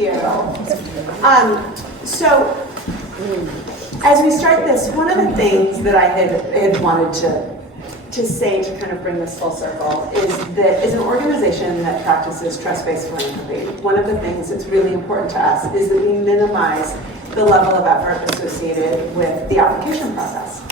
you. So, as we start this, one of the things that I had wanted to say to kind of bring this full circle is that as an organization that practices trust-based philanthropy, one of the things that's really important to us is that we minimize the level of effort associated with the application process.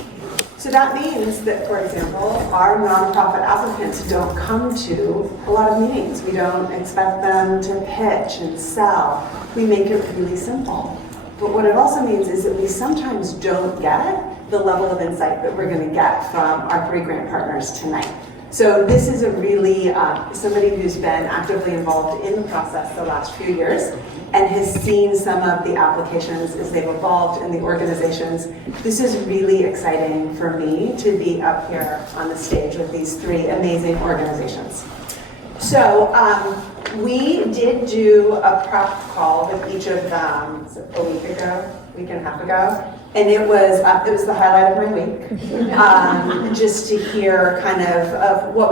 So that means that, for example, our nonprofit applicants don't come to a lot of meetings. We don't expect them to pitch and sell. We make it really simple. But what it also means is that we sometimes don't get the level of insight that we're going to get from our 3 grant partners tonight. So this is a really, somebody who's been actively involved in the process the last few years and has seen some of the applications as they've evolved in the organizations. This is really exciting for me to be up here on the stage with these 3 amazing organizations. So we did do a prep call with each of them a week and a half ago, and it was the highlight of my week, just to hear kind of what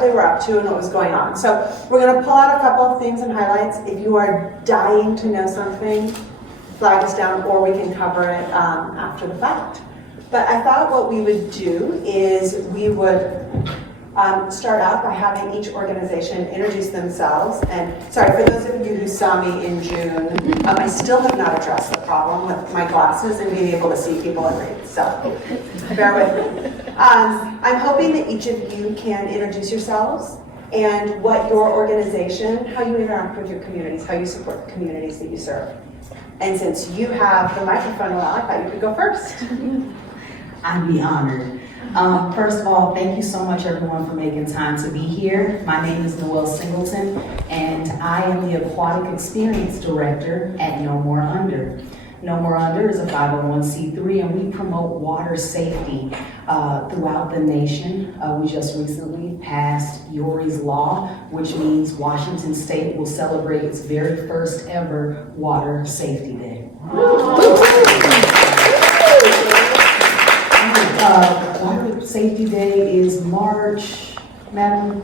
they were up to and what was going on. So we're going to pull out a couple of things and highlights. If you are dying to know something, flag us down, or we can cover it after the fact. But I thought what we would do is we would start out by having each organization introduce themselves. And sorry, for those of you who saw me in June, I still have not addressed the problem with my glasses and being able to see people and read, so bear with me. I'm hoping that each of you can introduce yourselves and what your organization, how you interact with your communities, how you support the communities that you serve. And since you have the microphone, well, I thought you could go first. I'd be honored. First of all, thank you so much, everyone, for making time to be here. My name is Noelle Singleton, and I am the Aquatic Experience Director at No More Under. No More Under is a 501c3, and we promote water safety throughout the nation. We just recently passed Uri's Law, which means Washington State will celebrate its very first ever Water Safety Day. Water Safety Day is March, Madam?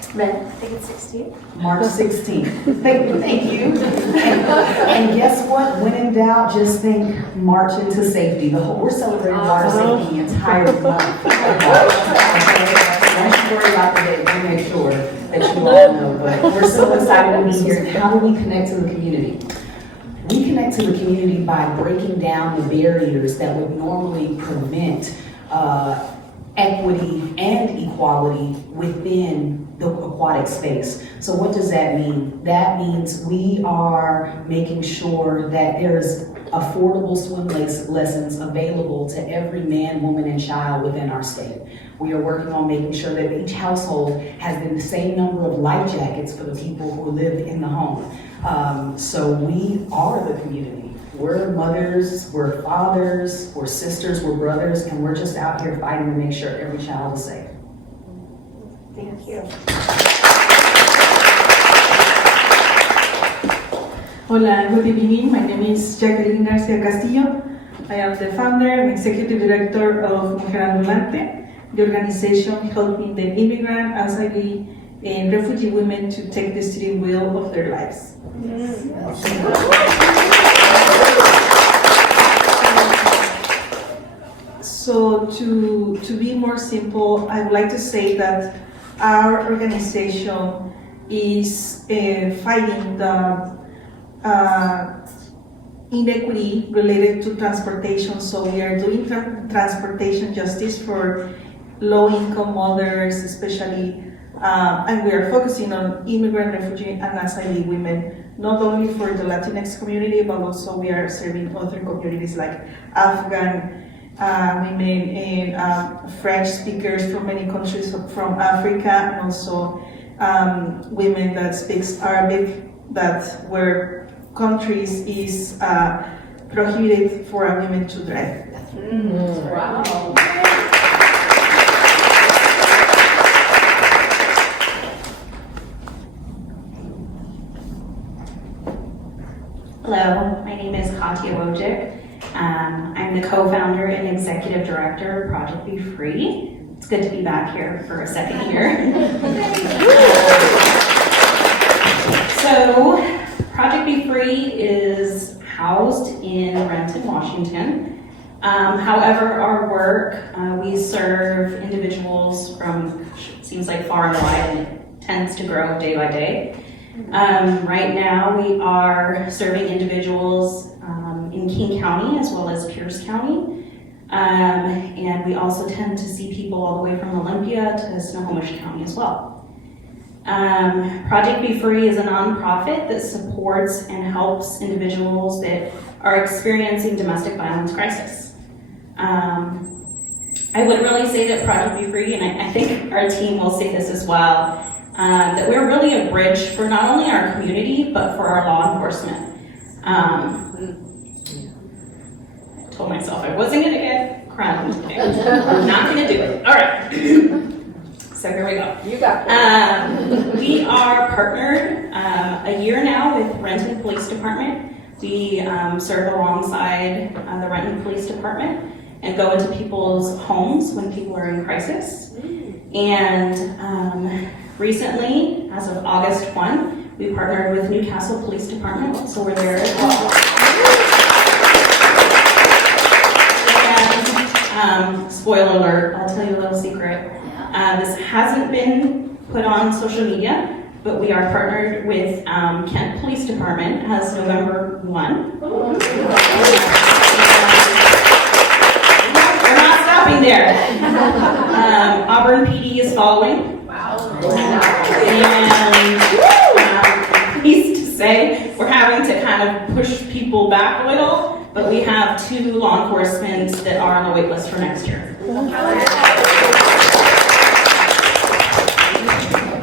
I think it's 16th. March 16th. Thank you. And guess what? When in doubt, just think March into safety. We're celebrating water safety the entire month. Don't worry about the date. We'll make sure that you all know. But we're so excited to be here. And how do we connect to the community? We connect to the community by breaking down the barriers that would normally prevent equity and equality within the aquatic space. So what does that mean? That means we are making sure that there's affordable swim lessons available to every man, woman, and child within our state. We are working on making sure that each household has the same number of life jackets for the people who live in the home. So we are the community. We're mothers, we're fathers, we're sisters, we're brothers, and we're just out here fighting to make sure every child is safe. Thank you. Hola, good evening. My name is Geri Garcia Castillo. I am the founder and executive director of Mujer Al Volante, the organization helping the immigrant, asylum, and refugee women to take the steering wheel of their lives. Yes. So to be more simple, I would like to say that our organization is fighting the inequity related to transportation. So we are doing transportation justice for low-income mothers, especially, and we are focusing on immigrant, refugee, and asylum women, not only for the Latinx community, but also we are serving other communities like Afghan women and French speakers from many countries from Africa, and also women that speaks Arabic, that where countries is prohibited for a women to drive. Wow. Hello, my name is Katya Wojcik. I'm the co-founder and executive director of Project Be Free. It's good to be back here for a second year. So Free is housed in Renton, Washington. However, our work, we serve individuals from, seems like far and wide, and it tends to grow day by day. Right now, we are serving individuals in King County as well as Pierce County. And we also tend to see people all the way from Olympia to Snohomish County as well. Project Be Free is a nonprofit that supports and helps individuals that are experiencing domestic violence crisis. I would really say that Project Be Free, and I think our team will say this as well, that we're really a bridge for not only our community, but for our law enforcement. I told myself I wasn't gonna get crowned today. I'm not gonna do it. All right. So here we go. You got it. We are partnered a year now with Renton Police Department. We serve alongside the Renton Police Department and go into people's homes when people are in crisis. And recently, as of August 1, we partnered with Newcastle Police Department, so we're there as well. And spoiler alert, I'll tell you a little secret. This hasn't been put on social media, but we are partnered with Kent Police Department as November 1. We're not stopping there. Auburn PD is following. And pleased to say we're having to kind of push people back a little, but we have 2 law enforcement that are on the wait list for next year.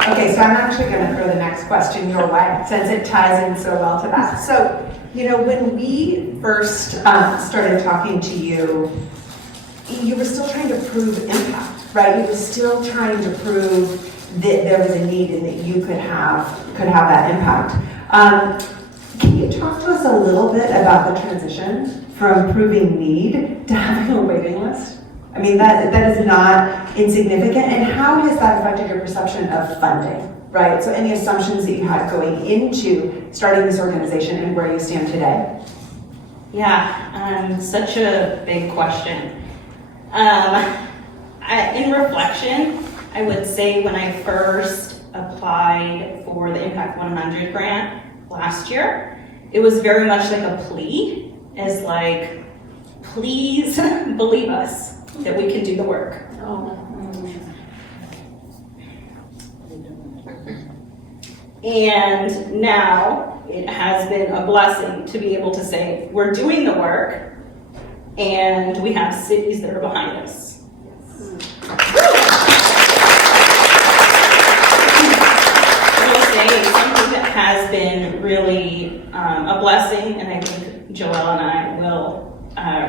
Okay, so I'm actually going to throw the next question your way, since it ties in so well to that. So, when we first started talking to you, you were still trying to prove impact, right? You were still trying to prove that there was a need and that you could have that impact. Can you talk to us a little bit about the transition from proving need to having a waiting list? I mean, that is not insignificant. And how has that affected your perception of funding, right? So any assumptions that you had going into starting this organization and where you stand today? Yeah, such a big question. In reflection, I would say when I first applied for the Impact 100 grant last year, it was very much like a plea, as like, please believe us that we can do the work. And now it has been a blessing to be able to say, we're doing the work and we have cities that are behind us. I will say something that has been really a blessing, and I think Joelle and I will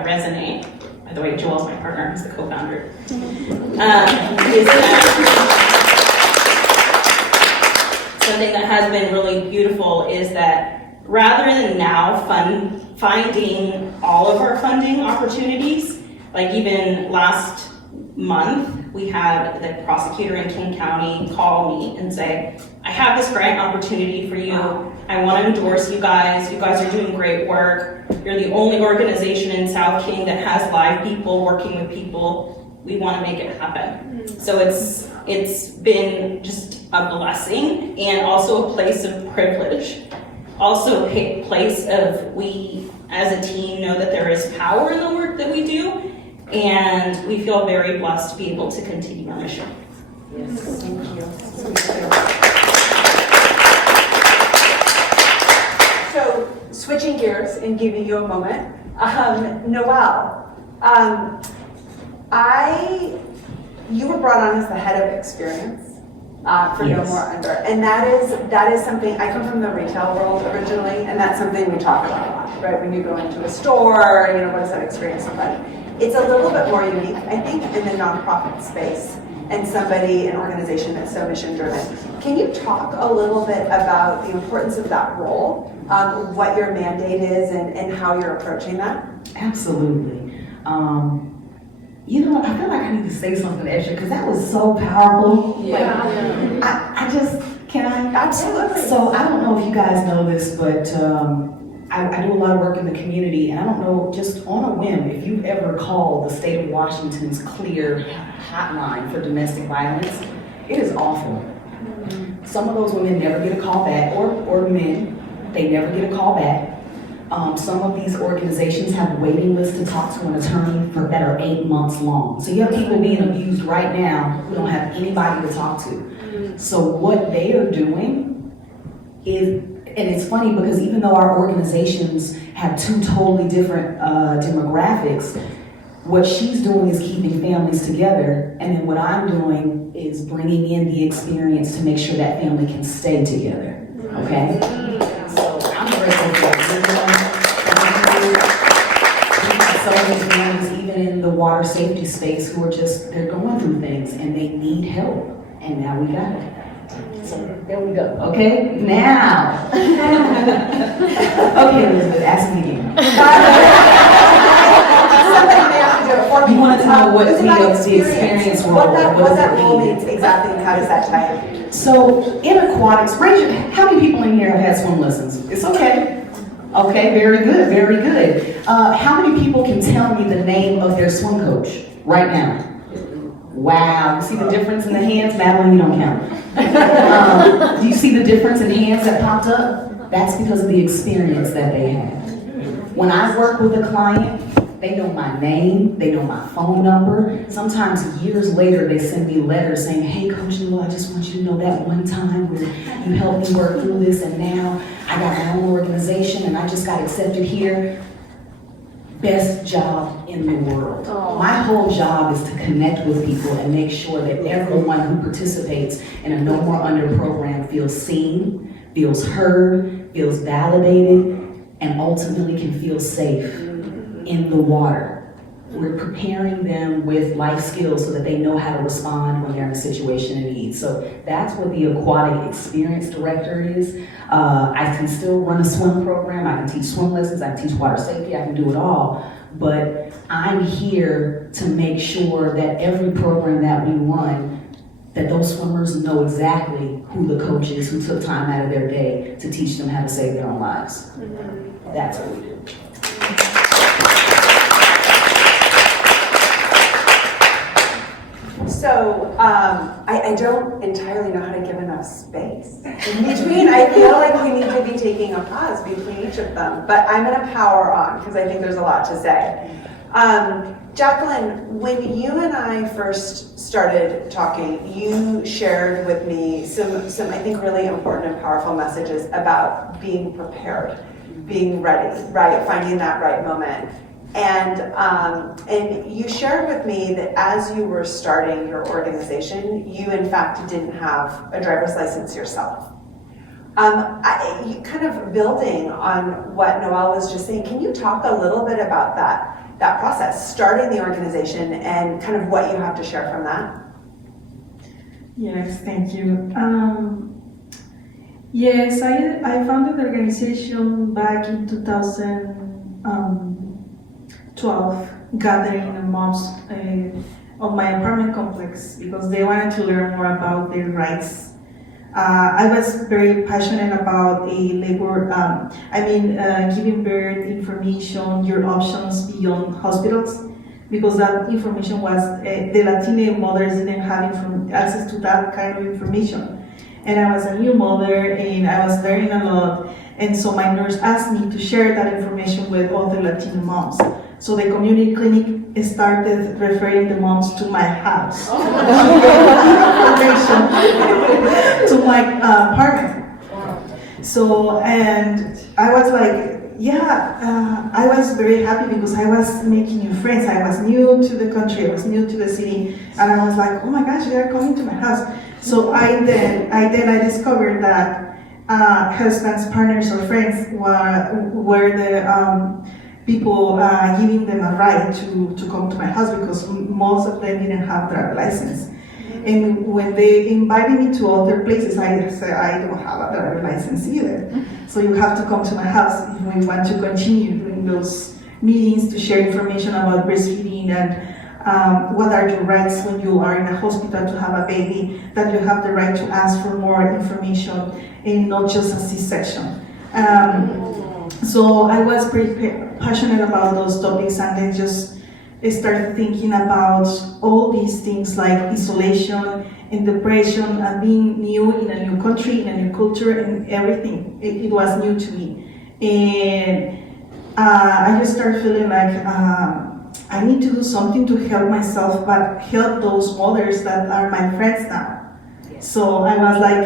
resonate. By the way, Joelle's my partner, he's the co-founder. Something that has been really beautiful is that rather than now finding all of our funding opportunities, like even last month, we had the prosecutor in King County call me and say, I have this grant opportunity for you. I want to endorse you guys. You guys are doing great work. You're the only organization in South King that has live people working with people. We want to make it happen. So it's been just a blessing and also a place of privilege. Also a place of we as a team know that there is power in the work that we do, and we feel very blessed to be able to continue our mission. Yes, thank you. So, switching gears and giving you a moment, Noelle, you were brought on as the head of experience for Yes. No More Under, and that is something. I come from the retail world originally, and that's something we talk about a lot, right? When you go into a store, what does that experience look like? It's a little bit more unique, I think, in the nonprofit space, and an organization that's so mission driven. Can you talk a little bit about the importance of that role, what your mandate is, and how you're approaching that? Absolutely. I feel like I need to say something extra because that was so powerful. Yeah. I just, can I? Absolutely. So I don't know if you guys know this, but I do a lot of work in the community, and I don't know, just on a whim, if you've ever called the state of Washington's clear hotline for domestic violence, it is awful. Some of those women never get a call back, or men, they never get a call back. Some of these organizations have a waiting list to talk to an attorney that are 8 months long. So you have people being abused right now who don't have anybody to talk to. So what they are doing is, and it's funny because even though our organizations have two totally different demographics, what she's doing is keeping families together, and then what I'm doing is bringing in the experience to make sure that family can stay together, okay? So I'm grateful for everyone. We have so many families, even in the water safety space, who are just, they're going through things and they need help, and now we got it. So there we go, okay? Now. Okay, Elizabeth, ask me again. Somebody may have to do it for me. You wanted to know what It's the about experience role, what does that it role mean? means exactly, and how does that tie in? So in aquatics, how many people in here have had swim lessons? It's okay. Okay, very good, very good. How many people can tell me the name of their swim coach right now? Wow, you see the difference in the hands? Madeline, you don't count. Do you see the difference in hands that popped up? That's because of the experience that they have. When I work with a client, they know my name, they know my phone number. Sometimes years later, they send me letters saying, hey, Coach Newell, I just want you to know that one time where you helped me work through this, and now I got my own organization and I just got accepted here. Best job in the world. My whole job is to connect with people and make sure that everyone who participates in a No More Under program feels seen, feels heard, feels validated, and ultimately can feel safe in the water. We're preparing them with life skills so that they know how to respond when they're in a situation of need. So that's what the Aquatic Experience Director is. I can still run a swim program, I can teach swim lessons, I can teach water safety, I can do it all. But I'm here to make sure that every program that we run, that those swimmers know exactly who the coach is who took time out of their day to teach them how to save their own lives. That's what we do. So, I don't entirely know how to give enough space in between. I feel like we need to be taking a pause between each of them, but I'm gonna power on because I think there's a lot to say. Jacqueline, when you and I first started talking, you shared with me some I think really important and powerful messages about being prepared, being ready, right? Finding that right moment. And you shared with me that as you were starting your organization, you in fact didn't have a driver's license yourself. You kind of building on what Noelle was just saying, can you talk a little bit about that process, starting the organization, and kind of what you have to share from that? Yes, thank you. Yes, I founded the organization back in 2012, gathering the moms of my apartment complex because they wanted to learn more about their rights. I was very passionate about giving birth information, your options beyond hospitals, because that information was, the Latina mothers didn't have access to that kind of information. And I was a new mother and I was learning a lot. And so my nurse asked me to share that information with other Latino moms. So the community clinic started referring the moms to my house. To my apartment. So, and I was like, I was very happy because I was making new friends. I was new to the country, I was new to the city, and I was like, oh my gosh, they are coming to my house. So I discovered that husbands, partners, or friends were the people giving them a right to come to my house because most of them didn't have their license. And when they invited me to other places, I said, I don't have a driver's license either. So you have to come to my house if we want to continue doing those meetings to share information about breastfeeding and what are your rights when you are in a hospital to have a baby, that you have the right to ask for more information and not just a C-section. So I was pretty passionate about those topics, and then just started thinking about all these things like isolation and depression and being new in a new country, in a new culture, and everything. It was new to me. And I just started feeling like I need to do something to help myself, but help those mothers that are my friends now. So I was like,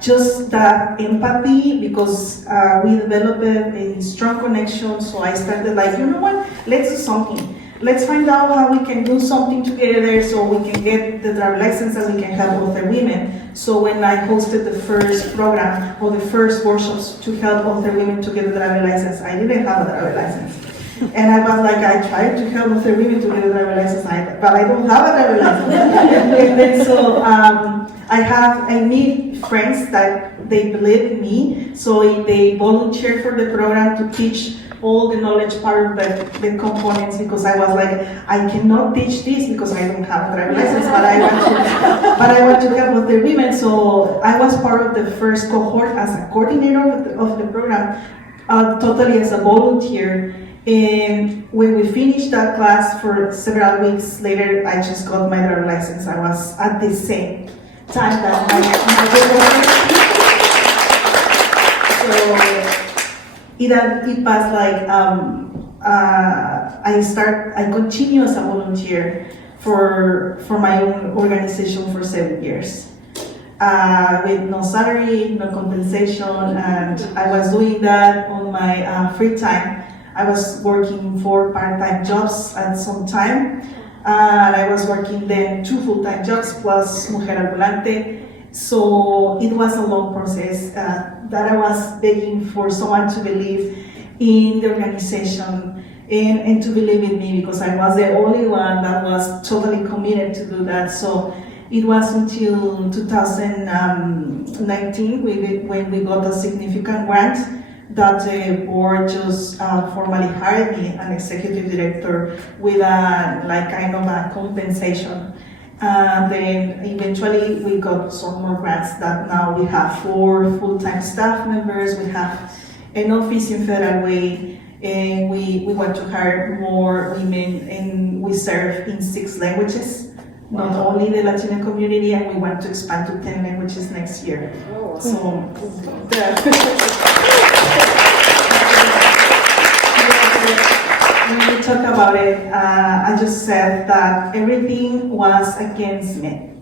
just that empathy, because we developed a strong connection. So I started like, you know what, let's do something. Let's find out how we can do something together so we can get the driver license and we can help other women. So when I hosted the first program or the first workshops to help other women to get a driver license, I didn't have a driver license. And I was like, I tried to help other women to get a driver license, but I don't have a driver license. And then so I meet friends that they believe in me, so they volunteer for the program to teach all the knowledge part of the components, because I was like, I cannot teach this because I don't have a driver license, but I want to help other women. So I was part of the first cohort as a coordinator of the program, totally as a volunteer. And when we finished that class, for several weeks later, I just got my driver license. I was at the same time that it passed like I continue as a volunteer for my own organization for 7 years. With no salary, no compensation, and I was doing that on my free time. I was working 4 part-time jobs at some time, and I was working then 2 full-time jobs plus Mujer Al Volante. So it was a long process that I was begging for someone to believe in the organization and to believe in me, because I was the only one that was totally committed to do that. So it was until 2019 when we got a significant grant that the board just formally hired me an executive director with a kind of a compensation. Then eventually we got some more grants that now we have 4 full-time staff members, we have an office in Federal Way, and we want to hire more women, and we serve in 6 languages, not only the Latino community, and we want to expand to 10 languages next year. So when we talk about it, I just said that everything was against me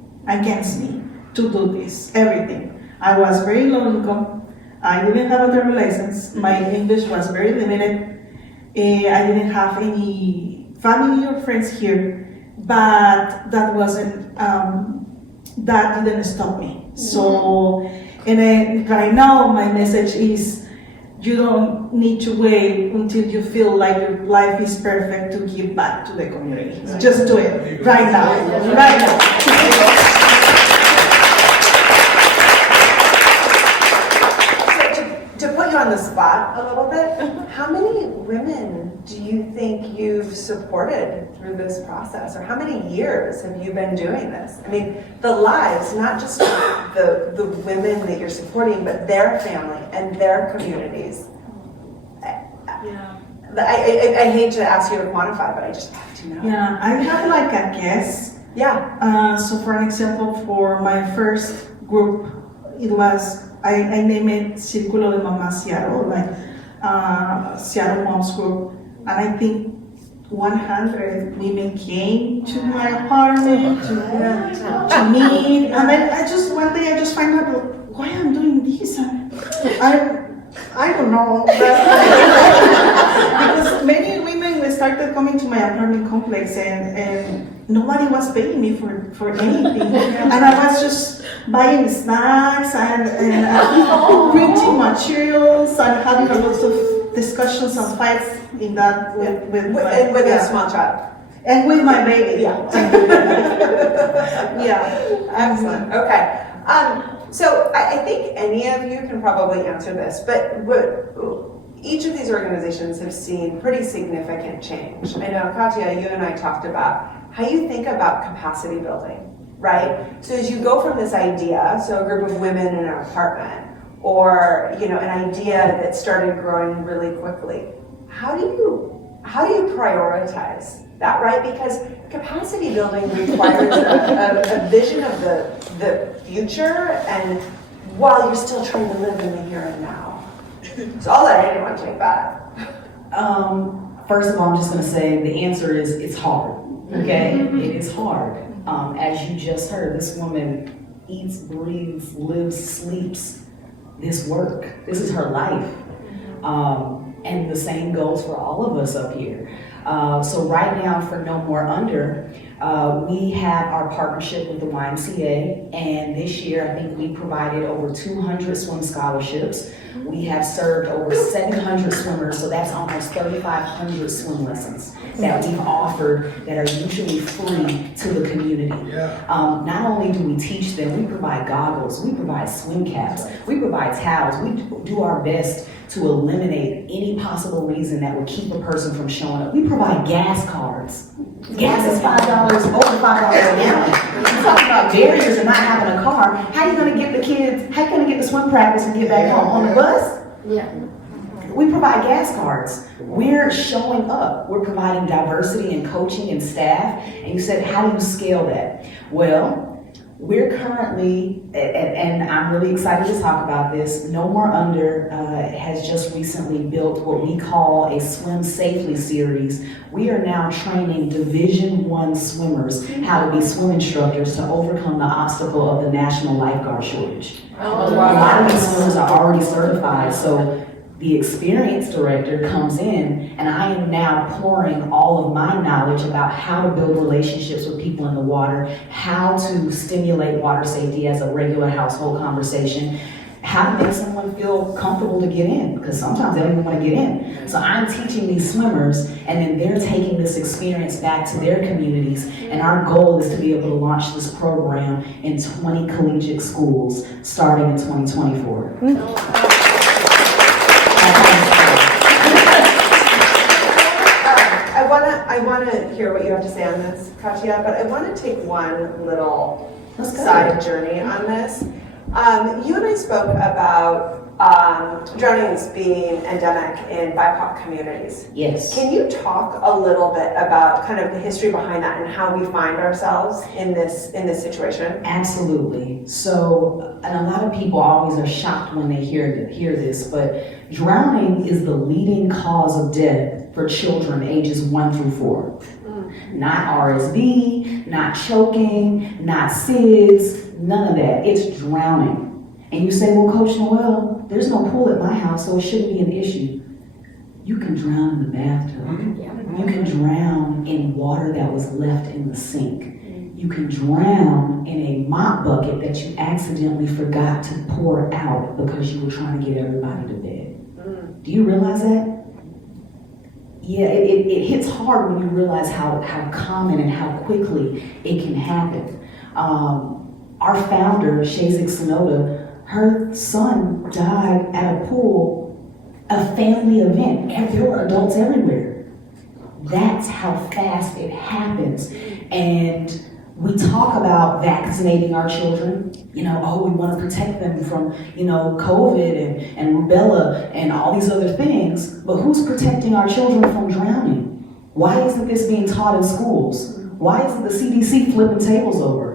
to do this, everything. I was very low income, I didn't have a driver's license, my English was very limited, I didn't have any family or friends here, but that wasn't, that didn't stop me. So, and right now my message is, you don't need to wait until you feel like your life is perfect to give back to the community. Just do it right now, right now. To put you on the spot a little bit, how many women do you think you've supported through this process, or how many years have you been doing this? I mean, the lives, not just the women that you're supporting, but their family and their communities. Yeah. I hate to ask you to quantify, but I just have to know. Yeah, I have like a guess. Yeah. So for an example, for my first group, it was, I named it Círculo de Mamás Seattle, like Seattle Moms Group, and I think 100 women came to my apartment to meet, and then one day I just find out, why I'm doing this? I don't know. Because many women started coming to my apartment complex, and nobody was paying me for anything. And I was just buying snacks and printing materials and having a lot of discussions and fights in that with a small child. And with my baby. Yeah. Yeah. Excellent. Okay. So I think any of you can probably answer this, but each of these organizations have seen pretty significant change. I know, Katya, you and I talked about how you think about capacity building, right? So as you go from this idea, so a group of women in an apartment, or an idea that started growing really quickly. How do you prioritize that, right? Because capacity building requires a vision of the future, and while you're still trying to live in the here and now. So I'll let anyone take that. First of all, I'm just going to say the answer is it's hard. Okay, it is hard. As you just heard, this woman eats, breathes, lives, sleeps this work. This is her life. And the same goes for all of us up here. So right now for No More Under, we have our partnership with the YMCA, and this year I think we provided over 200 swim scholarships. We have served over 700 swimmers, so that's almost 3,500 swim lessons that we've offered that are usually free to the community. Not only do we teach them, we provide goggles, we provide swim caps, we provide towels, we do our best to eliminate any possible reason that would keep a person from showing up. We provide gas cards. Gas is $5, over $5 an hour. You're talking about barriers and not having a car. How are you gonna get the kids, how are you gonna get to swim practice and get back home? On the bus? Yeah. We provide gas cards. We're showing up. We're providing diversity and coaching and staff. And you said, how do you scale that? Well, we're currently, and I'm really excited to talk about this, No More Under has just recently built what we call a Swim Safely series. We are now training Division I swimmers how to be swim instructors to overcome the obstacle of the national lifeguard shortage. A lot of these swimmers are already certified, so the experienced director comes in, and I am now pouring all of my knowledge about how to build relationships with people in the water, how to stimulate water safety as a regular household conversation, how to make someone feel comfortable to get in, because sometimes they don't even want to get in. So I'm teaching these swimmers, and then they're taking this experience back to their communities, and our goal is to be able to launch this program in 20 collegiate schools starting in 2024. I want to hear what you have to say on this, Katya, but I want to take one little side journey on this. You and I spoke about drownings being endemic in BIPOC communities. Yes. Can you talk a little bit about kind of the history behind that and how we find ourselves in this situation? Absolutely. So, and a lot of people always are shocked when they hear this, but drowning is the leading cause of death for children ages 1 through 4. Not RSV, not choking, not SIDS, none of that. It's drowning. And you say, well, Coach Noel, there's no pool at my house, so it shouldn't be an issue. You can drown in the bathtub. You can drown in water that was left in the sink. You can drown in a mop bucket that you accidentally forgot to pour out because you were trying to get everybody to bed. Do you realize that? Yeah, it hits hard when you realize how common and how quickly it can happen. Our founder, Shazak Sonoda, her son died at a pool, a family event. There were adults everywhere. That's how fast it happens. And we talk about vaccinating our children. We want to protect them from, COVID and rubella and all these other things. But who's protecting our children from drowning? Why isn't this being taught in schools? Why isn't the CDC flipping tables over?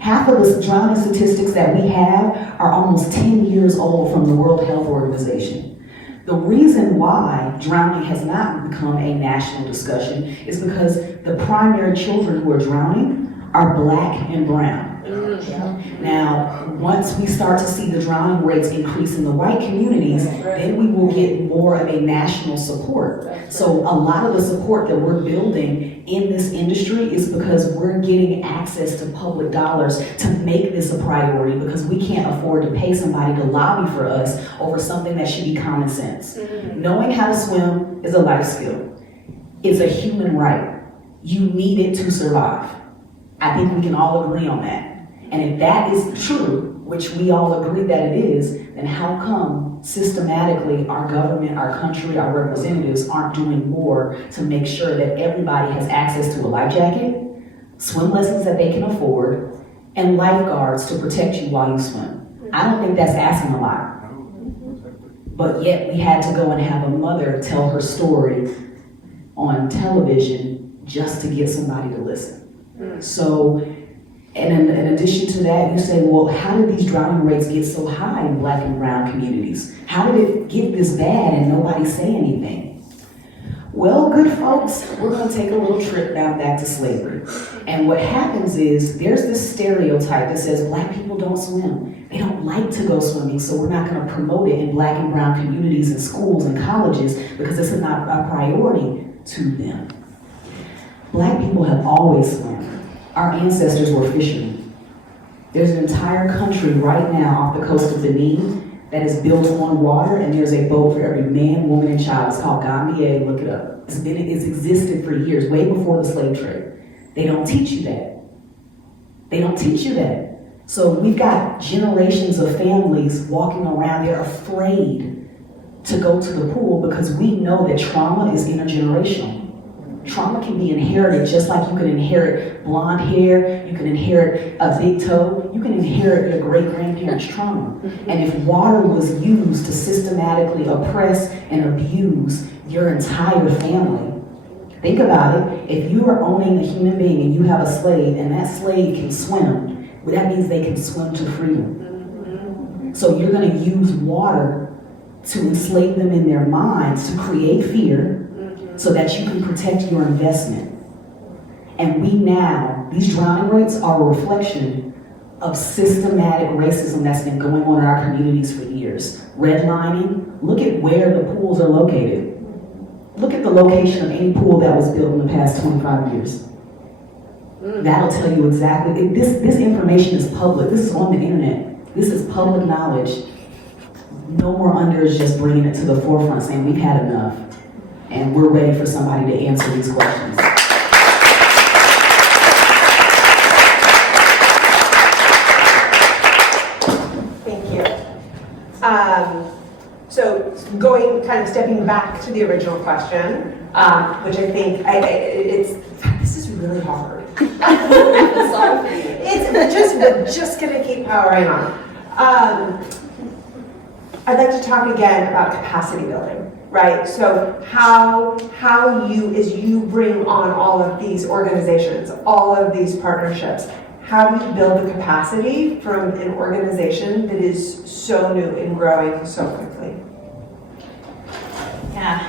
Half of the drowning statistics that we have are almost 10 years old from the World Health Organization. The reason why drowning has not become a national discussion is because the primary children who are drowning are Black and brown. Now, once we start to see the drowning rates increase in the white communities, then we will get more of a national support. So a lot of the support that we're building in this industry is because we're getting access to public dollars to make this a priority, because we can't afford to pay somebody to lobby for us over something that should be common sense. Knowing how to swim is a life skill. It's a human right. You need it to survive. I think we can all agree on that. And if that is true, which we all agree that it is, then how come systematically our government, our country, our representatives aren't doing more to make sure that everybody has access to a life jacket, swim lessons that they can afford, and lifeguards to protect you while you swim? I don't think that's asking a lot. but yet we had to go and have a mother tell her story on television just to get somebody to listen. So, and in addition to that, you say, well, how did these drowning rates get so high in Black and brown communities? How did it get this bad and nobody say anything? Well, good folks, we're going to take a little trip down back to slavery. And what happens is there's this stereotype that says Black people don't swim. They don't like to go swimming, so we're not going to promote it in Black and brown communities and schools and colleges because it's not a priority to them. Black people have always swum. Our ancestors were fishermen. There's an entire country right now off the coast of Benin that is built on water, and there's a boat for every man, woman, and child. It's called Grantee, look it up. It's existed for years, way before the slave trade. They don't teach you that. They don't teach you that. So we've got generations of families walking around, they're afraid to go to the pool because we know that trauma is intergenerational. Trauma can be inherited just like you can inherit blonde hair, you can inherit a big toe, you can inherit your great-grandparents' trauma. And if water was used to systematically oppress and abuse your entire family, think about it, if you are owning a human being and you have a slave and that slave can swim, well, that means they can swim to freedom. So you're gonna use water to enslave them in their minds to create fear so that you can protect your investment. And we now, these drowning rates are a reflection of systematic racism that's been going on in our communities for years. Redlining, look at where the pools are located. Look at the location of any pool that was built in the past 25 years. That'll tell you exactly, this information is public, this is on the internet, this is public knowledge. No more under is just bringing it to the forefront saying we've had enough. And we're ready for somebody to answer these questions. Thank you. So stepping back to the original question, which I think this is really hard. We're just gonna keep powering on. I'd like to talk again about capacity building. Right, so how you, as you bring on all of these organizations, all of these partnerships, how do you build the capacity from an organization that is so new and growing so quickly? Yeah,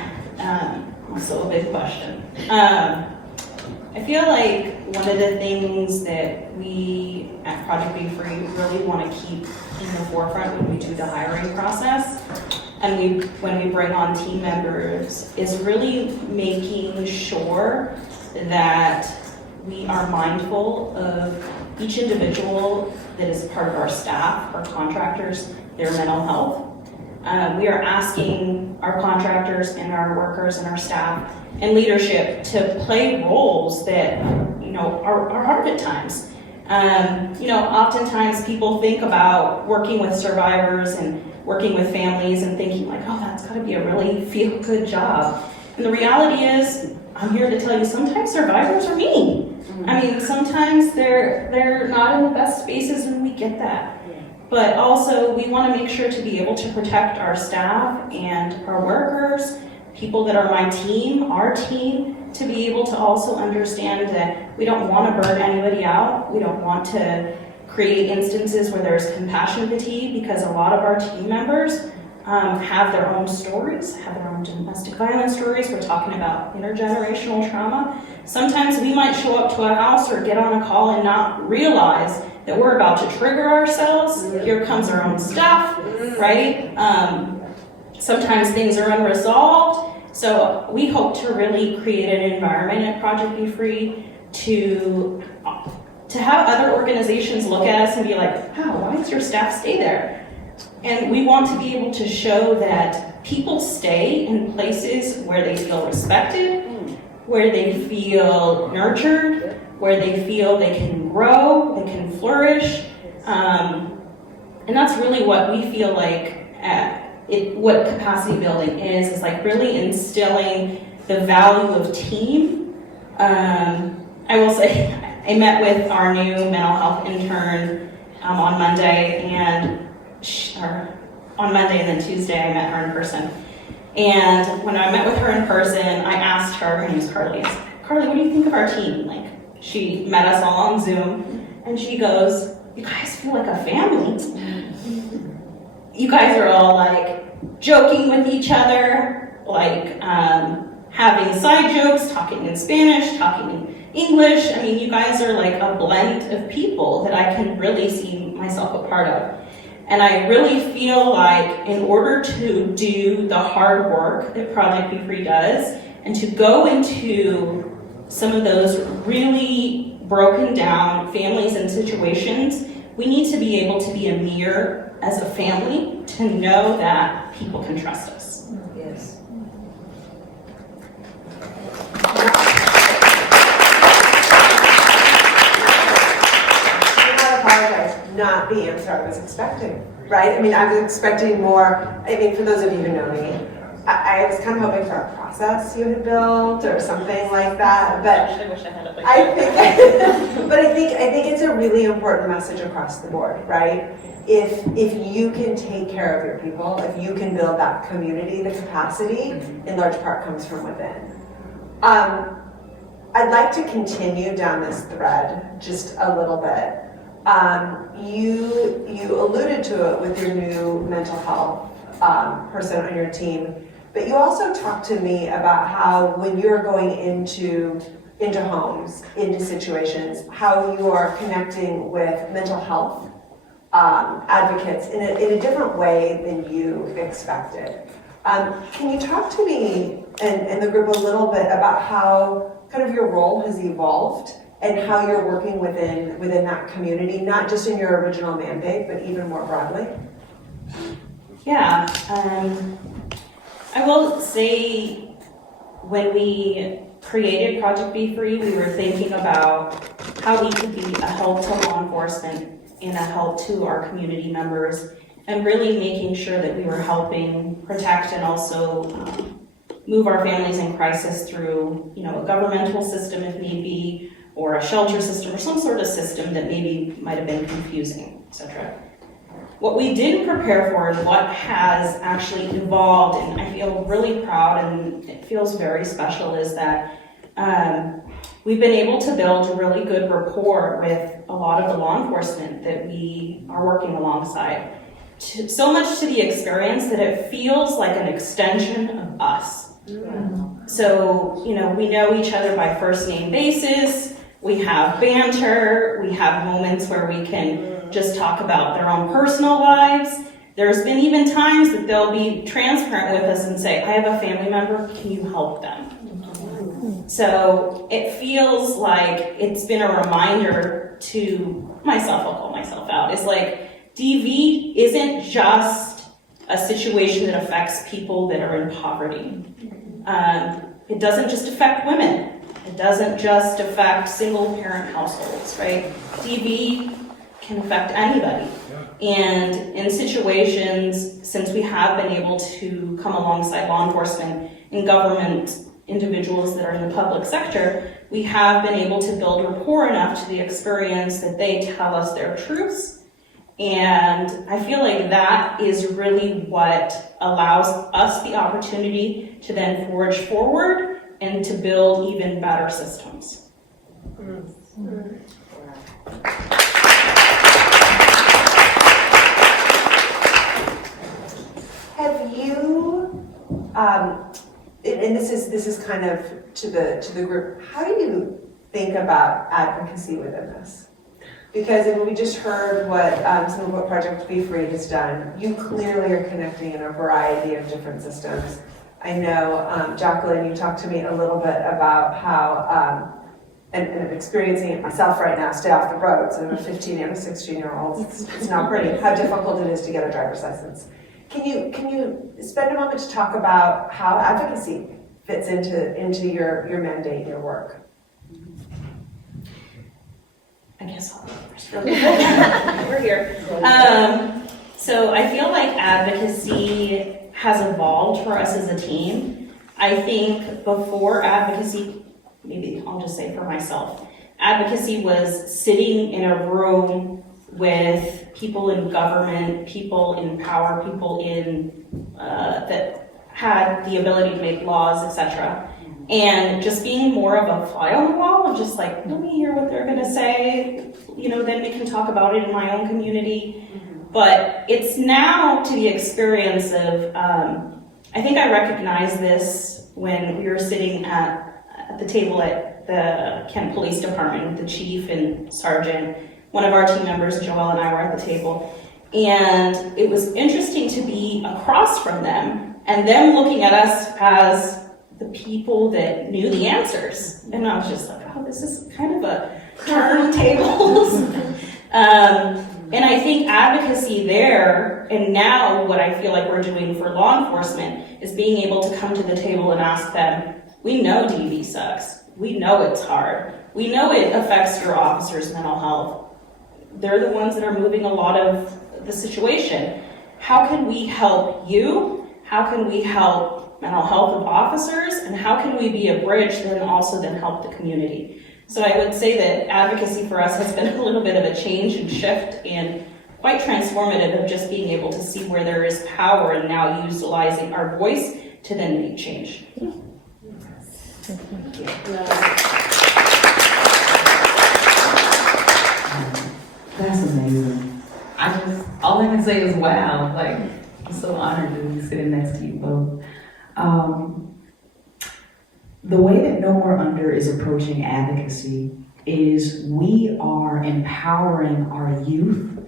also a big question. I feel like one of the things that we at Project Be Free really want to keep in the forefront when we do the hiring process and when we bring on team members is really making sure that we are mindful of each individual that is part of our staff, our contractors, their mental health. We are asking our contractors and our workers and our staff and leadership to play roles that, are hard at times. Oftentimes people think about working with survivors and working with families and thinking like, oh, that's gotta be a really feel-good job. And the reality is, I'm here to tell you, sometimes survivors are mean. I mean, sometimes they're not in the best spaces and we get that. But also, we want to make sure to be able to protect our staff and our workers, people that are my team, our team, to be able to also understand that we don't want to burn anybody out. We don't want to create instances where there's compassion fatigue, because a lot of our team members have their own stories, have their own domestic violence stories. We're talking about intergenerational trauma. Sometimes we might show up to a house or get on a call and not realize that we're about to trigger ourselves. Here comes our own stuff, right? Sometimes things are unresolved. So we hope to really create an environment at Project Be Free to have other organizations look at us and be like, wow, why does your staff stay there? And we want to be able to show that people stay in places where they feel respected, where they feel nurtured, where they feel they can grow, they can flourish. And that's really what we feel like what capacity building is like really instilling the value of team. I will say, I met with our new mental health intern on Monday, and on Monday, and then Tuesday I met her in person. And when I met with her in person, I asked her name is Carly. I said, Carly, what do you think of our team? Like, she met us all on Zoom, and she goes, you guys feel like a family. You guys are all like joking with each other, like having side jokes, talking in Spanish, talking in English. I mean, you guys are like a blend of people that I can really see myself a part of. And I really feel like in order to do the hard work that Project Be Free does, and to go into some of those really broken down families and situations, we need to be able to be a mirror as a family to know that people can trust us. Yes. Not the answer I was expecting, right? I mean, I was expecting more. I mean, for those of you who know me, I was kind of hoping for a process you had built or something like that. But I wish I had it like I that. think, but I think it's a really important message across the board, right? If you can take care of your people, if you can build that community, the capacity, in large part comes from within. I'd like to continue down this thread just a little bit. You alluded to it with your new mental health person on your team, but you also talked to me about how when you're going into homes, into situations, how you are connecting with mental health advocates in a different way than you expected. Can you talk to me and the group a little bit about how kind of your role has evolved and how you're working within that community, not just in your original mandate, but even more broadly? Yeah, I will say when we created Project Be Free, we were thinking about how we could be a help to law enforcement and a help to our community members, and really making sure that we were helping protect and also move our families in crisis through, a governmental system if need be, or a shelter system, or some sort of system that maybe might have been confusing, etc. What we didn't prepare for and what has actually evolved, and I feel really proud and it feels very special, is that we've been able to build a really good rapport with a lot of the law enforcement that we are working alongside. So much to the experience that it feels like an extension of us. So, we know each other by first name basis. We have banter, we have moments where we can just talk about their own personal lives. There's been even times that they'll be transparent with us and say, I have a family member, can you help them? So it feels like it's been a reminder to myself, I'll call myself out, it's like DV isn't just a situation that affects people that are in poverty. It doesn't just affect women. It doesn't just affect single parent households, right? DV can affect anybody. And in situations, since we have been able to come alongside law enforcement and government individuals that are in the public sector, we have been able to build rapport enough to the experience that they tell us their truths. And I feel like that is really what allows us the opportunity to then forge forward and to build even better systems. Have you, and this is kind of to the group, how do you think about advocacy within this? Because we just heard what some of what Project Be Free has done. You clearly are connecting in a variety of different systems. I know, Jacqueline, you talked to me a little bit about how, and I'm experiencing it myself right now, stay off the roads. I'm a 15 and a 16-year-old. It's not pretty, how difficult it is to get a driver's license. Can you spend a moment to talk about how advocacy fits into your mandate, your work? I guess I'll go first. We're here. So I feel like advocacy has evolved for us as a team. I think before advocacy, maybe I'll just say for myself, advocacy was sitting in a room with people in government, people in power, people in that had the ability to make laws, etc. And just being more of a fly on the wall of just like, let me hear what they're gonna say, then we can talk about it in my own community. But it's now to the experience of, I think I recognized this when we were sitting at the table at the Kent Police Department, the chief and sergeant. One of our team members, Joelle, and I were at the table. And it was interesting to be across from them and them looking at us as the people that knew the answers. And I was just like, oh, this is kind of a turntables. And I think advocacy there, and now what I feel like we're doing for law enforcement, is being able to come to the table and ask them, we know DV sucks. We know it's hard. We know it affects your officers' mental health. They're the ones that are moving a lot of the situation. How can we help you? How can we help mental health of officers? And how can we be a bridge then also then help the community? So I would say that advocacy for us has been a little bit of a change and shift and quite transformative of just being able to see where there is power and now utilizing our voice to then make change. Thank you. That's amazing. All I can say is wow. Like, I'm so honored to be sitting next to you both. The way that No More Under is approaching advocacy is we are empowering our youth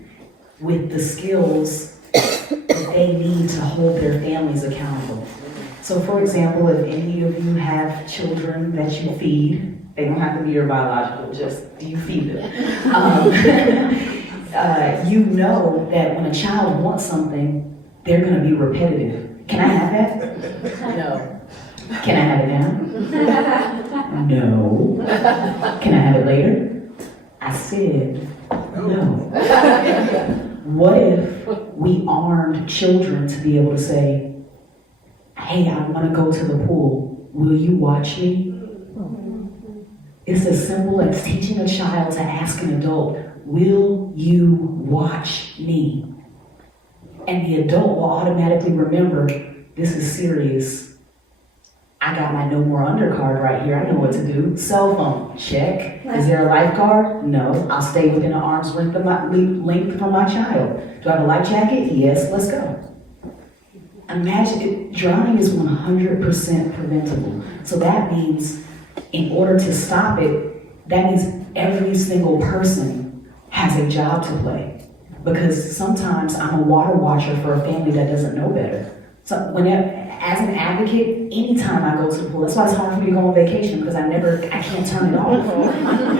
with the skills that they need to hold their families accountable. So for example, if any of you have children that you feed, they don't have to be your biological, just you feed them. You know that when a child wants something, they're gonna be repetitive. Can I have that? No. Can I have it now? No. Can I have it later? I said no. What if we armed children to be able to say, hey, I want to go to the pool. Will you watch me? It's as simple as teaching a child to ask an adult, will you watch me? And the adult will automatically remember, this is serious. I got my No More Under card right here. I know what to do. Cell phone, check. Is there a lifeguard? No. I'll stay within an arm's length from my child. Do I have a life jacket? Yes, let's go. Imagine it, drowning is 100% preventable. So that means in order to stop it, that means every single person has a job to play. Because sometimes I'm a water watcher for a family that doesn't know better. So as an advocate, anytime I go to the pool, that's why it's hard for me to go on vacation because I can't turn it off.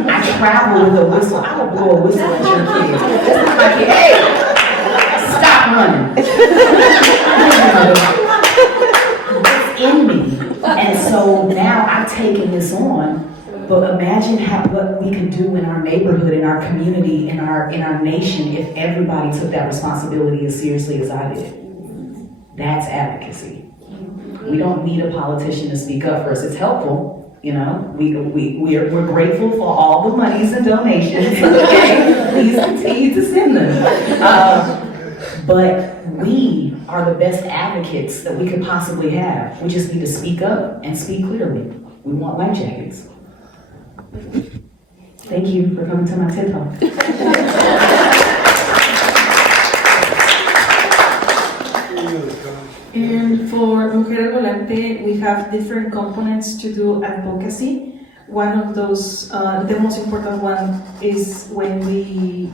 I travel with a whistle. I will blow a whistle at your kids. Just like my kid, hey, stop running. It's in me. And so now I've taken this on, but imagine what we could do in our neighborhood, in our community, in our nation if everybody took that responsibility as seriously as I did. That's advocacy. We don't need a politician to speak up for us. It's helpful, we're grateful for all the monies and donations. Okay? Please continue to send them. But we are the best advocates that we could possibly have. We just need to speak up and speak clearly. We want life jackets. Thank you for coming to my TED Talk. And for Mujer Al Volante, we have different components to do advocacy. One of those, the most important one, is when we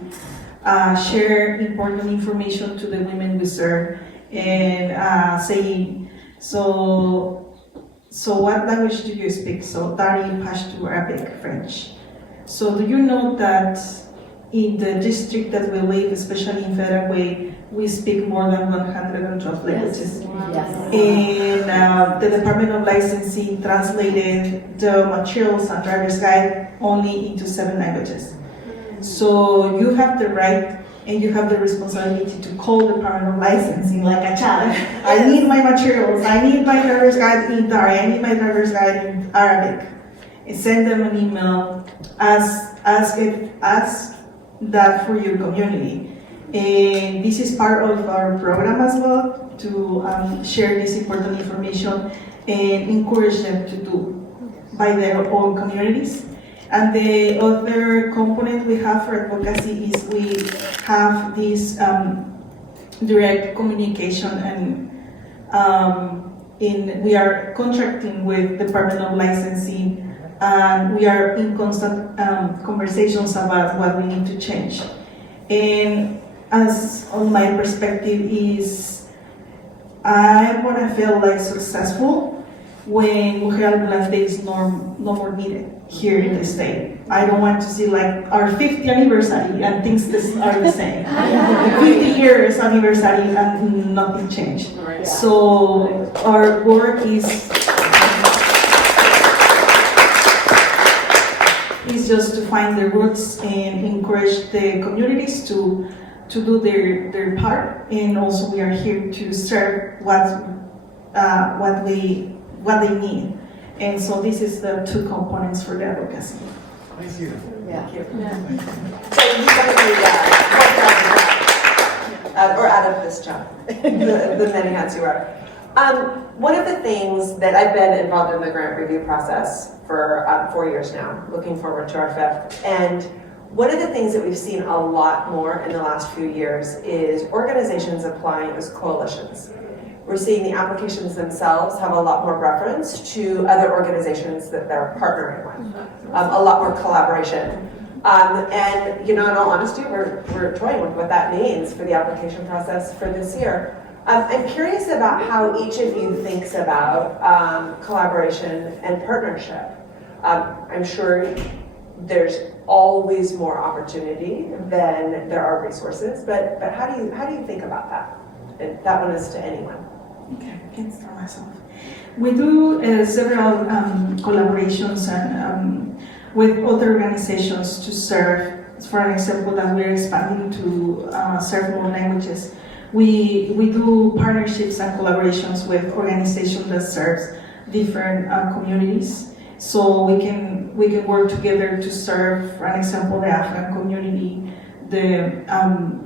share important information to the women we serve and saying, so what language do you speak? So Dari, Pashto, Arabic, French. So do you know that in the district that we live, especially in Fairway, we speak more than 112 languages. Yes. And the Department of Licensing translated the materials and driver's guide only into 7 languages. So you have the right and you have the responsibility to call the Department of Licensing like a child. I need my materials, I need my driver's guide in Dari, I need my driver's guide in Arabic. And send them an email, ask that for your community. And this is part of our program as well, to share this important information and encourage them to do by their own communities. And the other component we have for advocacy is we have this direct communication, and we are contracting with Department of Licensing, and we are in constant conversations about what we need to change. And as on my perspective is, I want to feel like successful when Mujer Al Volante is no more needed here in the state. I don't want to see like our 50th anniversary and things are the same. 50 years anniversary and nothing changed. So our work is just to find the roots and encourage the communities to do their part, and also we are here to serve what they need. And so this is the two components for the advocacy. Thank you. Yeah. So you definitely or out of this job, the many hats you wear. One of the things that I've been involved in the grant review process for 4 years now, looking forward to our 5th, and one of the things that we've seen a lot more in the last few years is organizations applying as coalitions. We're seeing the applications themselves have a lot more reference to other organizations that they're partnering with, a lot more collaboration. And in all honesty, we're toying with what that means for the application process for this year. I'm curious about how each of you thinks about collaboration and partnership. I'm sure there's always more opportunity than there are resources, but how do you think about that? And that one is to anyone. Okay, I can start myself. We do several collaborations and with other organizations to serve. For an example, that we're expanding to serve more languages. We do partnerships and collaborations with organizations that serves different communities. So we can work together to serve, for an example, the Afghan community, the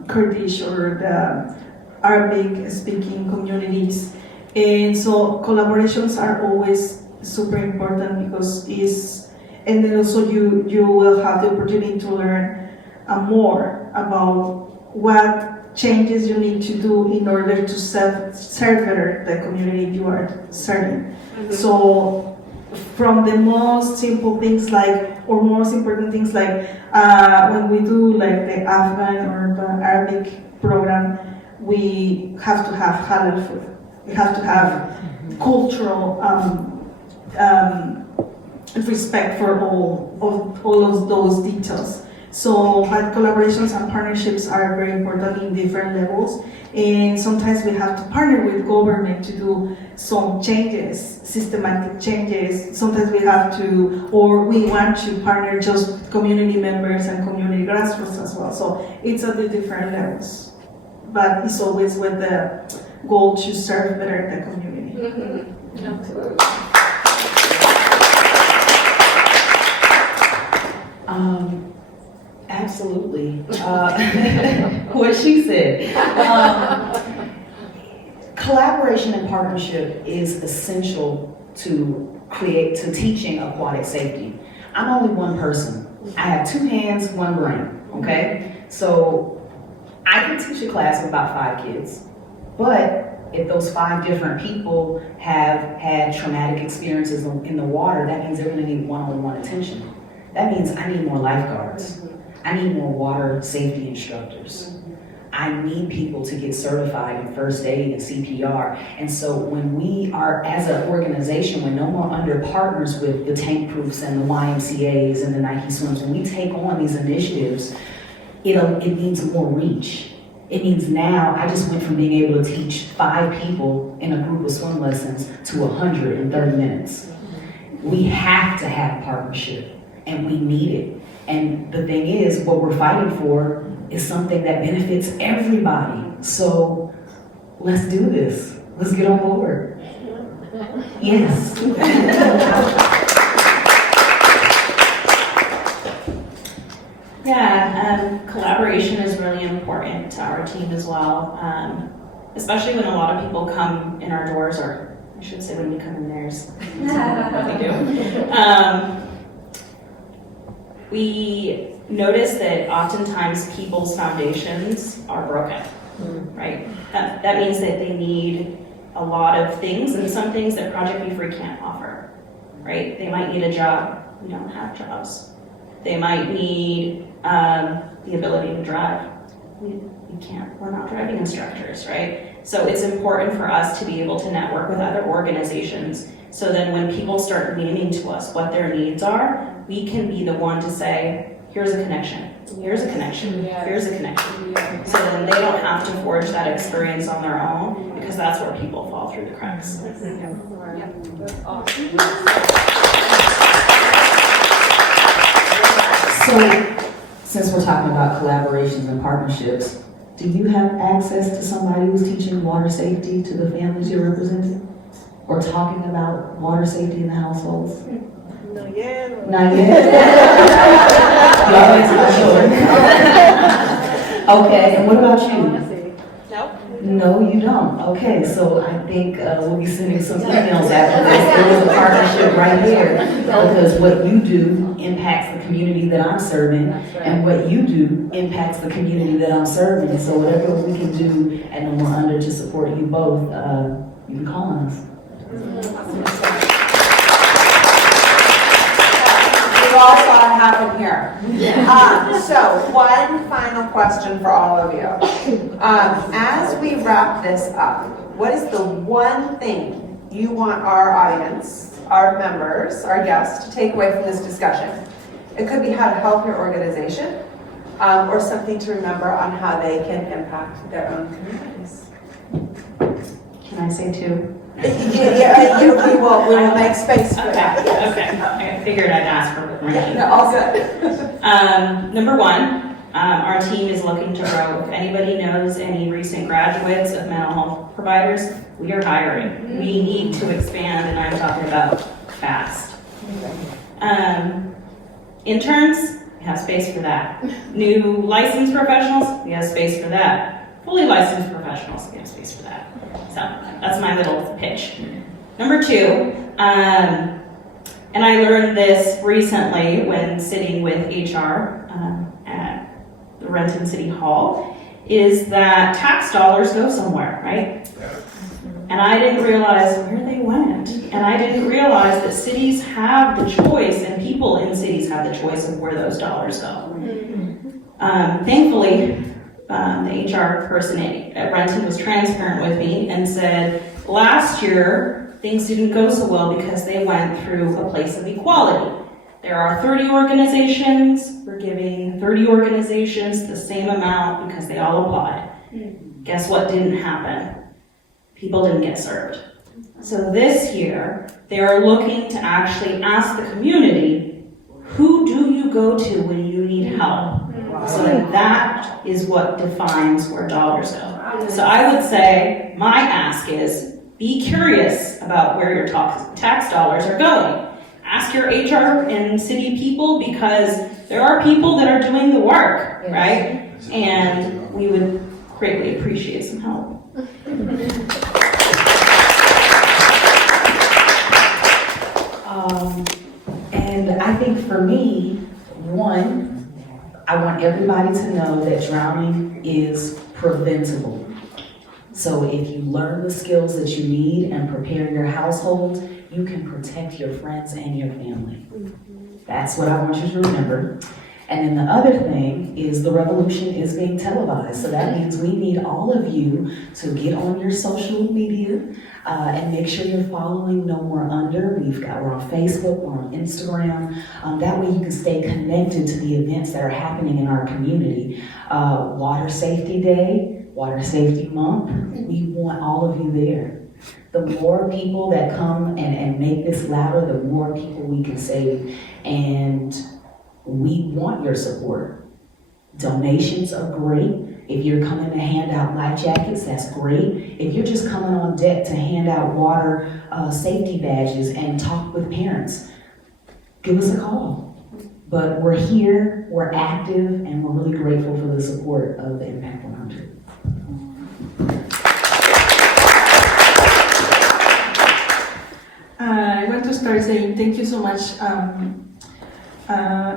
Kurdish or the Arabic-speaking communities. And so collaborations are always super important because and then also you will have the opportunity to learn more about what changes you need to do in order to serve better the community you are serving. Mm-hmm. So from the most simple things or most important things when we do the Afghan or the Arabic program, we have to have halal food. We have to have cultural respect for all of those details. So collaborations and partnerships are very important in different levels, and sometimes we have to partner with government to do some changes, systematic changes. Sometimes we have to, or we want to partner just community members and community grassroots as well. So it's at the different levels, but it's always with the goal to serve better the community. Mm-hmm. Absolutely. Absolutely. What she said. Collaboration and partnership is essential to teaching aquatic safety. I'm only one person. I have 2 hands, 1 brain, okay? So I can teach a class of about 5 kids, but if those 5 different people have had traumatic experiences in the water, that means they're gonna need one-on-one attention. That means I need more lifeguards. I need more water safety instructors. I need people to get certified in first aid and CPR. And so when we are, as an organization, when no more under partners with the tank proofs and the YMCAs and the Nike Swims, when we take on these initiatives, it means more reach. It means now I just went from being able to teach 5 people in a group of swim lessons to 100 in 30 minutes. We have to have partnership, and we need it. And the thing is, what we're fighting for is something that benefits everybody. So let's do this. Let's get on board. Yes. Yeah, important to our team as well, especially when a lot of people come in our doors, or I should say when we come in theirs. That's what we do. We notice that oftentimes people's foundations are broken, right? That means that they need a lot of things, and some things that Project Be Free can't offer, right? They might need a job. We don't have jobs. They might need the ability to drive. We can't. We're not driving instructors, right? So it's important for us to be able to network with other organizations, so then when people start naming to us what their needs are, we can be the one to say, here's a connection, here's a connection, here's a connection. So then they don't have to forge that experience on their own, because that's where people fall through the cracks. That's awesome. So, since we're talking about collaborations and partnerships, do you have access to somebody who's teaching water safety to the families you're representing? Or talking about water safety in the households? Not yet. Not yet? Okay, and what about you? No, you don't. Okay, so I think we'll be sending some emails after this. There is a partnership right here, because what you do impacts the community that I'm serving, and what you do impacts the community that I'm serving. So whatever we can do at No More Under to support you both, you can call on us. You all saw it happen here. So one final question for all of you. As we wrap this up, what is the one thing you want our audience, our members, our guests to take away from this discussion? It could be how to help your organization, or something to remember on how they can impact their own communities. Can I say two? We will make space for that. Okay. I figured I'd ask for permission. No, all good. Number one, our team is looking to grow. If anybody knows any recent graduates of mental health providers, we are hiring. We need to expand, and I'm talking about fast. Interns, we have space for that. New licensed professionals, we have space for that. Fully licensed professionals, we have space for that. So that's my little pitch. Number two, and I learned this recently when sitting with HR at the Renton City Hall, is that tax dollars go somewhere, right? And I didn't realize where they went. And I didn't realize that cities have the choice, and people in cities have the choice of where those dollars go. Thankfully, the HR person at Renton was transparent with me and said, last year, things didn't go so well because they went through a place of equality. There are 30 organizations. We're giving 30 organizations the same amount because they all applied. Guess what didn't happen? People didn't get served. So this year, they are looking to actually ask the community, who do you go to when you need help? So that is what defines where dollars go. So I would say, my ask is, be curious about where your tax dollars are going. Ask your HR and city people, because there are people that are doing the work, right? And we would greatly appreciate some help. And I think for me, one, I want everybody to know that drowning is preventable. So if you learn the skills that you need and prepare your household, you can protect your friends and your family. That's what I want you to remember. And then the other thing is the revolution is being televised. So that means we need all of you to get on your social media and make sure you're following No More Under. We're on Facebook, we're on Instagram. That way you can stay connected to the events that are happening in our community. Water Safety Day, Water Safety Month, we want all of you there. The more people that come and make this louder, the more people we can save. And we want your support. Donations are great. If you're coming to hand out life jackets, that's great. If you're just coming on deck to hand out water safety badges and talk with parents, give us a call. But we're here, we're active, and we're really grateful for the support of the Impact 100. I want to start saying thank you so much,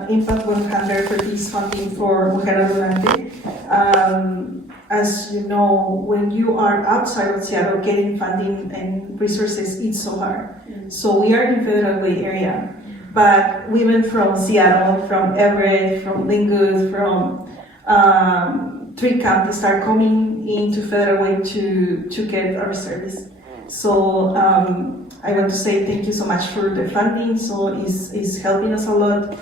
Impact 100, for this funding for Mujer Al Volante. As you know, when you are outside of Seattle, getting funding and resources is so hard. So we are in Federal Way area, but women from Seattle, from Everett, from Linwood, from three counties start coming into Federal Way to get our service. So I want to say thank you so much for the funding. So it's helping us a lot.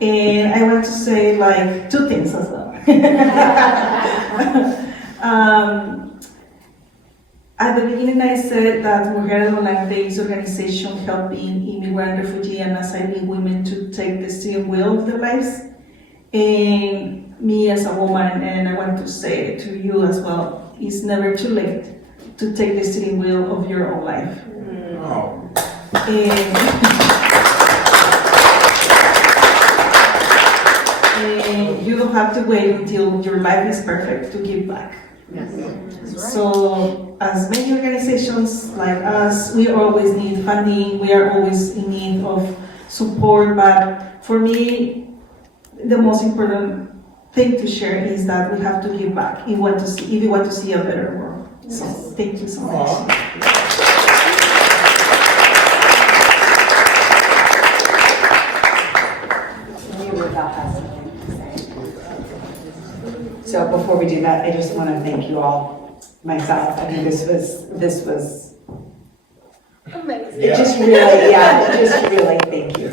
And I want to say like two things as well. At the beginning, I said that Mujer Al Volante is an organization helping immigrant, refugee, and asylum women to take the steering wheel of their lives. And me as a woman, and I want to say to you as well, it's never too late to take the steering wheel of your own life. And you don't have to wait until your life is perfect to give back. So, as many organizations like us, we always need funding, we are always in need of support, but for me, the most important thing to share is that we have to give back if we want to see a better world. So, thank you so much. So before we do that, I just want to thank you all, myself. I think this was Amazing. it just really, thank you.